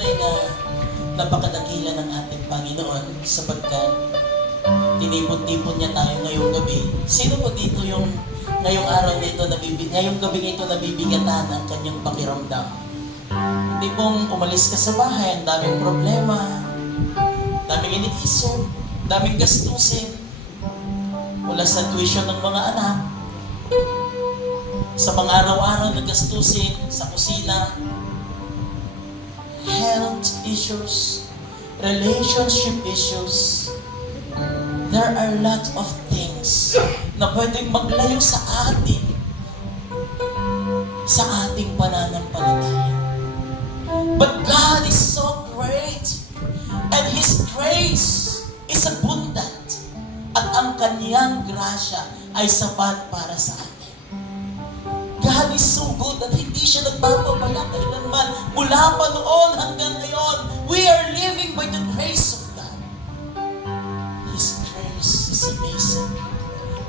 tunay na napakadakila ng ating Panginoon sapagkat tinipon-tipon niya tayo ngayong gabi. Sino po dito yung ngayong araw nito, ngayong gabi nito nabibigatan ng kanyang pakiramdam? Hindi pong umalis ka sa bahay, ang daming problema, daming iniisip, daming gastusin, mula sa tuition ng mga anak, sa mga araw-araw na gastusin, sa kusina, health issues, relationship issues. There are lots of things na pwedeng maglayo sa ating pananampalataya. But God is so great and His grace is abundant at ang Kanyang grasya ay sapat para sa atin. God is so good at hindi siya nagpapabala kailanman. Mula pa noon hanggang ngayon, we are living by the grace of God. His grace is amazing.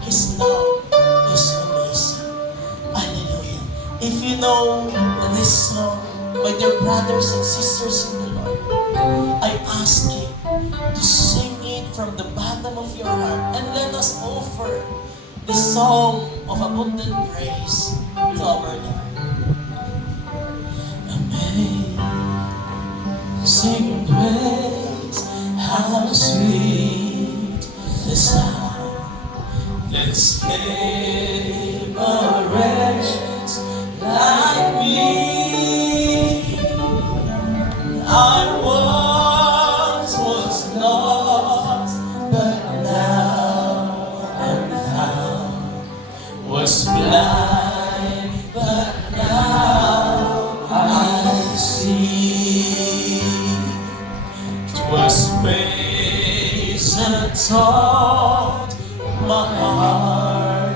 His love is amazing. Hallelujah. If you know this song, my dear brothers and sisters in the Lord, I ask you to sing it from the bottom of your heart and let us offer the song of abundant praise to our Lord. Amazing grace, how sweet the sound that saved a wretch like me. I once was lost, but now I'm found. Was blind, but now I see. 'Twas grace that taught my heart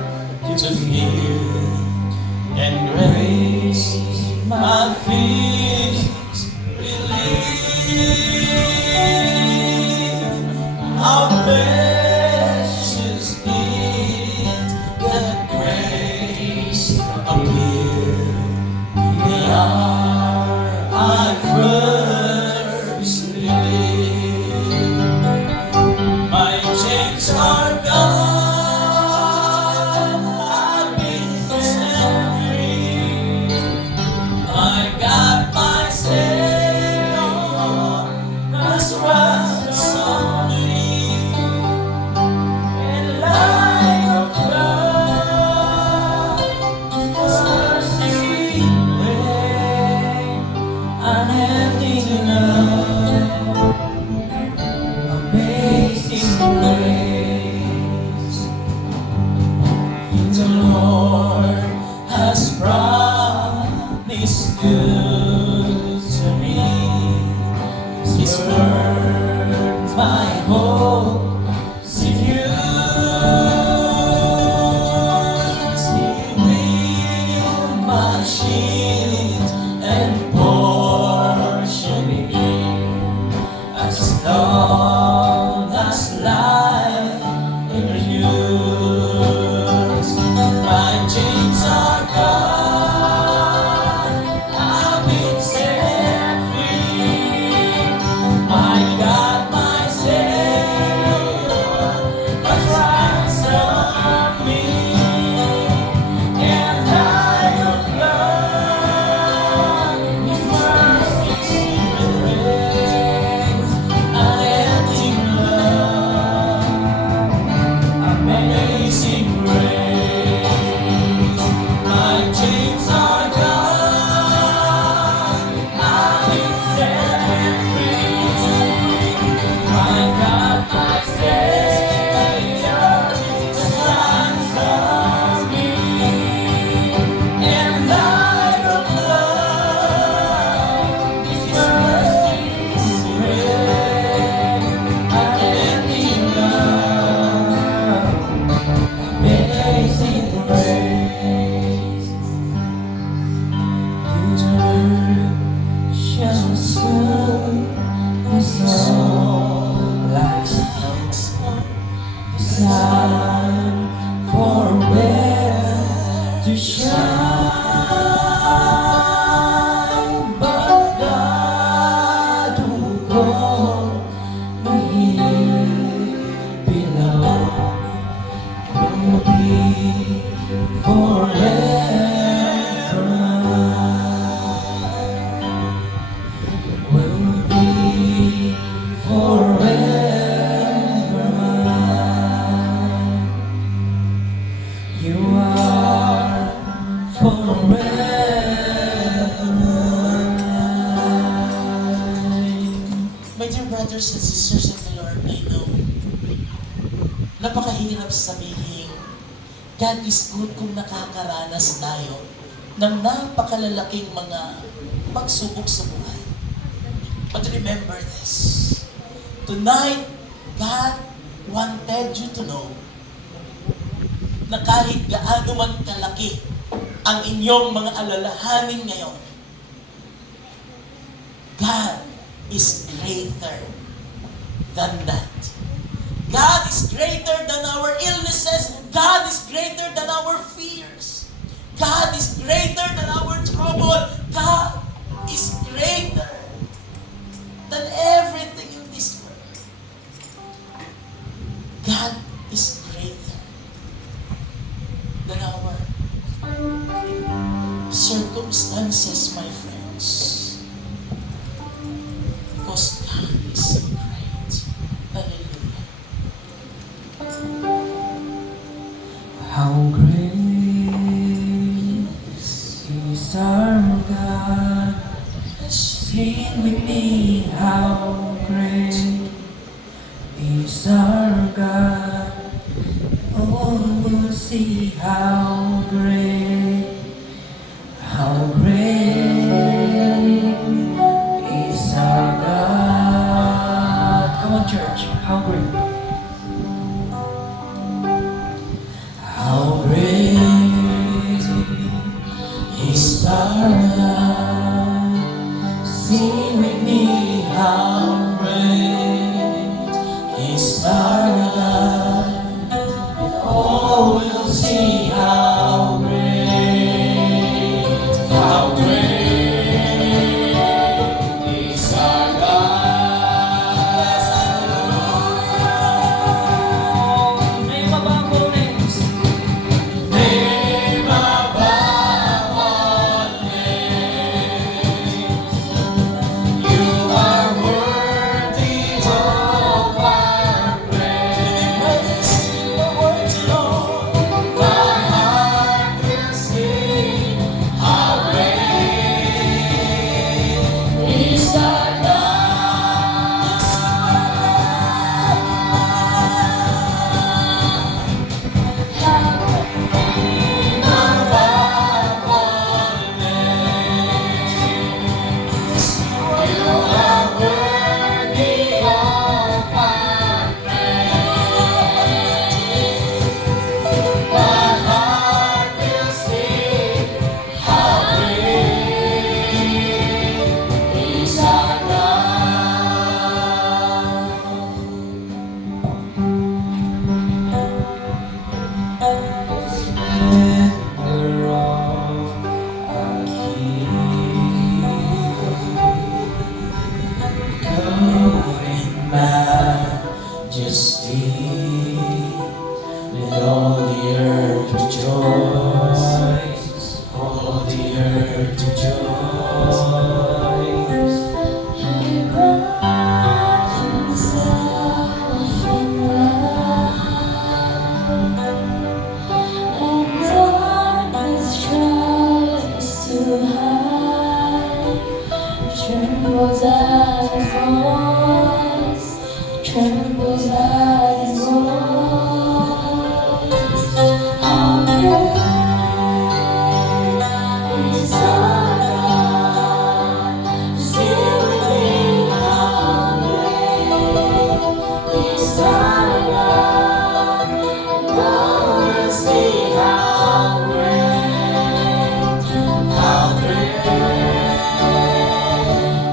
to fear, and grace my fears relieve. How precious is that grace appeared the hour I first believed. My chains are gone, I've been set free. I got my Savior has ransomed me, and light of love, His mercy reign, unending love, amazing grace. The Lord has promised good to me. His word, my hope secures. He will my shield and portion me, as long as life endures. My chains are gone, I've been set free. My God, my Savior has ransomed me, and light of love, His mercy reigns, unending love, amazing grace. My chains are gone, I've been set free. My God, my Savior has ransomed me, and light of love, His mercy reigns, unending love, amazing grace. His word shall soon be sown like snow. The sun for where to shine, but God brothers and sisters in the Lord, I know, napakahirap sabihin, God is good kung nakakaranas tayo ng napakalalaking mga pagsubok sa buhay. But remember this, tonight, God wanted you to know na kahit gaano man kalaki ang inyong mga alalahanin ngayon, God is greater than that. God is greater than our illnesses. God is greater than our fears. God is greater than our trouble. God is greater than everything in this world. God is greater than our circumstances, my friends. Because God is so great. Hallelujah. How great is our God. Sing with me, how great is our God. Oh, we'll see how great is our God. Come on, church, how great. How great is our God. Sing with me, how great is our God. Oh, we'll see how great is our God. Name above all names. Name above all names. You are worthy of our praise. My heart will sing, how great is our God. Above all names, you are worthy of our praise. My heart will sing, how great is our Splendor of our King, glowing majesty, let all the earth rejoice, all the earth rejoice. He brought himself in love, and darkness tries to hide. Trembles at his voice, trembles at his voice. How great is our God? Sing with me, how great is our God? And all will see how great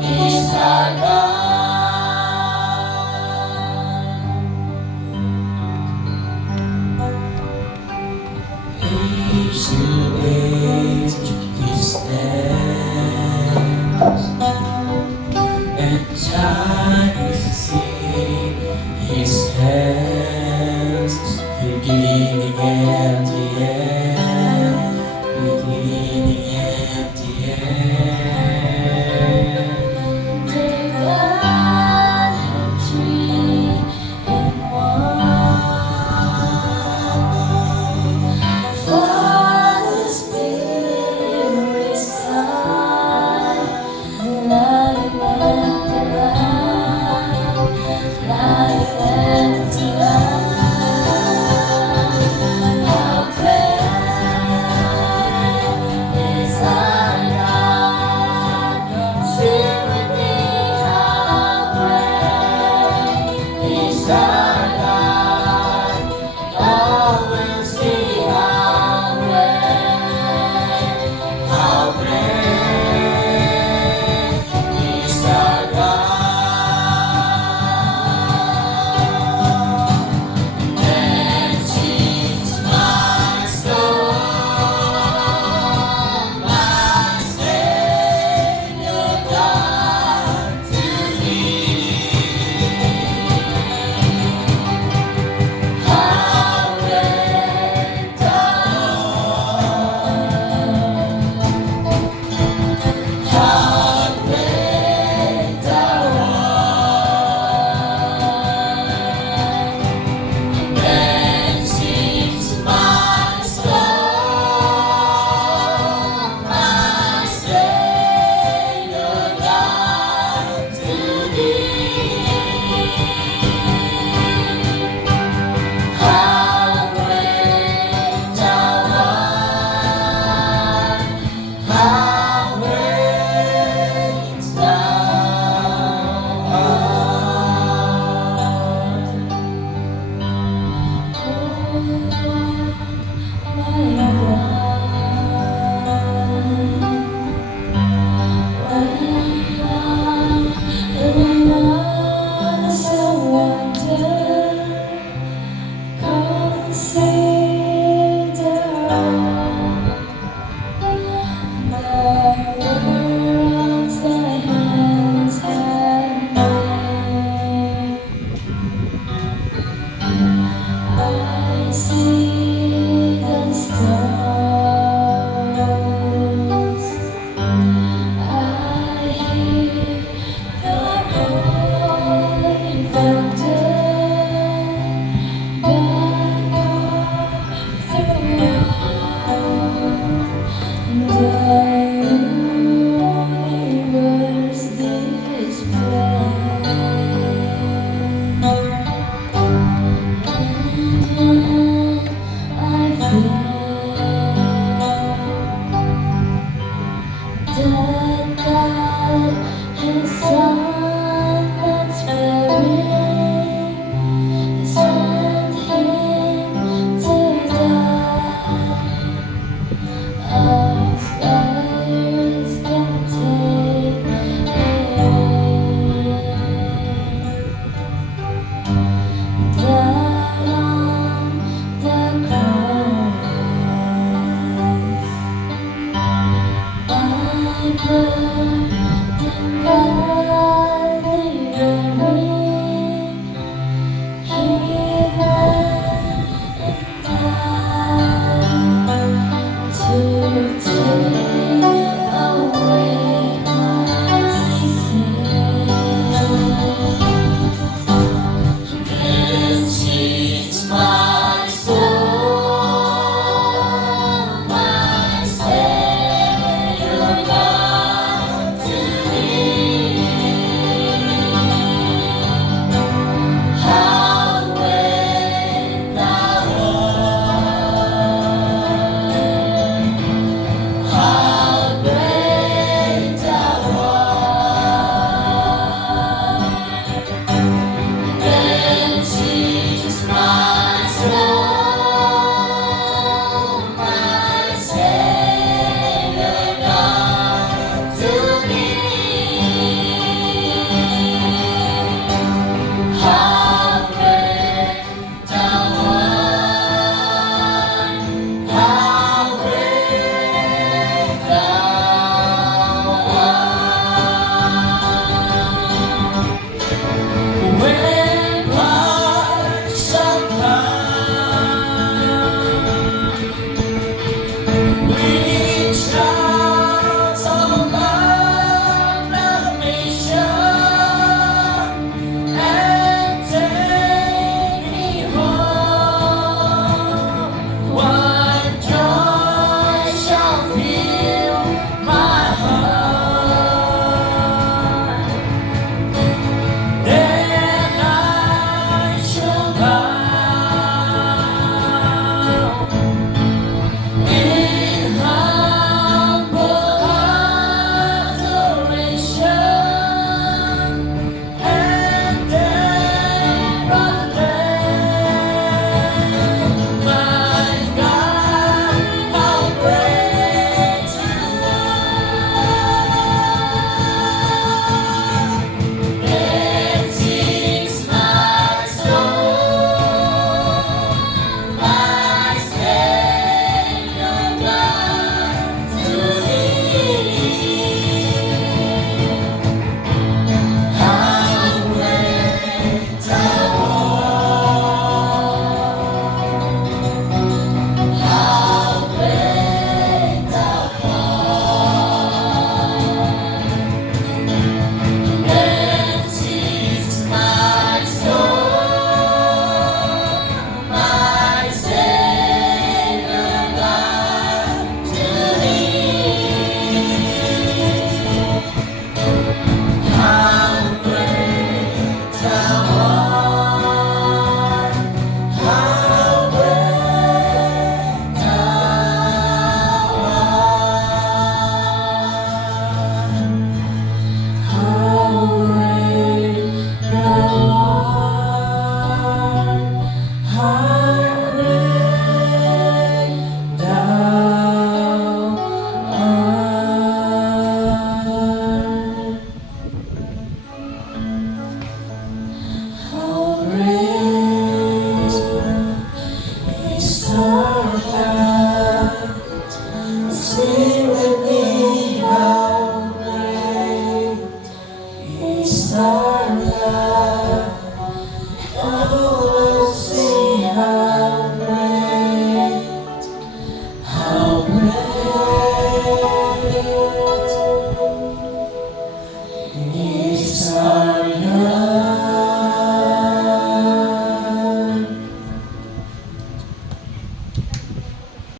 is our God.